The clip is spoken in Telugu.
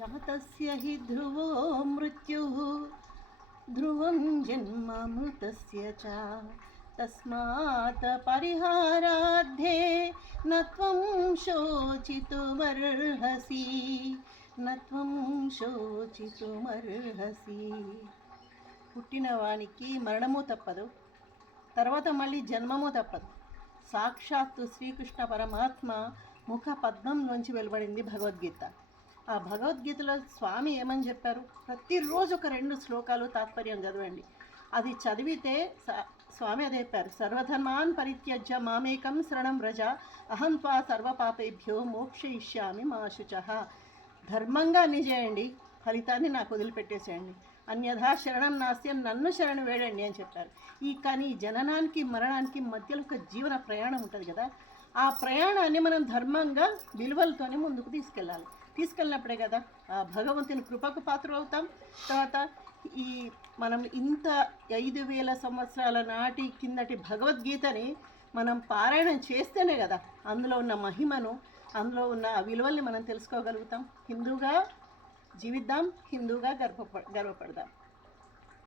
जातस्य हि ध्रुवो मृत्युः ध्रुवं जन्मामृतस्य च तस्मात् परिहाराध्ये न त्वं शोचितुमर्हसि न त्वं शोचितुमर्हसि పుట్టిన వానికి మరణము తప్పదు, తర్వాత మళ్ళీ జన్మము తప్పదు. సాక్షాత్తు శ్రీకృష్ణ పరమాత్మ ముఖ పద్మం నుంచి వెలువడింది భగవద్గీత. ఆ భగవద్గీతలో స్వామి ఏమని చెప్పారు? ప్రతిరోజు ఒక 2 శ్లోకాలు తాత్పర్యం చదవండి. అది చదివితే స్వామి అదే చెప్పారు, సర్వధర్మాన్ పరిత్యజ్య మామేకం శరణం వ్రజ అహం త్వా సర్వపాపేభ్యో మోక్షయిష్యామి మా శుచః. ధర్మంగా అన్ని చేయండి, ఫలితాన్ని నాకు వదిలిపెట్టేసేయండి. అన్యథా శరణం నాస్యం, నన్ను శరణు వేడండి అని చెప్పారు. కానీ జననానికి మరణానికి మధ్యలో ఒక జీవన ప్రయాణం ఉంటుంది కదా, ఆ ప్రయాణాన్ని మనం ధర్మంగా విలువలతోనే ముందుకు తీసుకెళ్ళినప్పుడే కదా ఆ భగవంతుని కృపకు పాత్ర అవుతాం. తర్వాత మనం ఇంత 5000 సంవత్సరాల నాటి కిందటి భగవద్గీతని మనం పారాయణం చేస్తేనే కదా అందులో ఉన్న మహిమను, అందులో ఉన్న విలువల్ని మనం తెలుసుకోగలుగుతాం. హిందూగా జీవిద్దాం, హిందూగా గర్వపడదాం.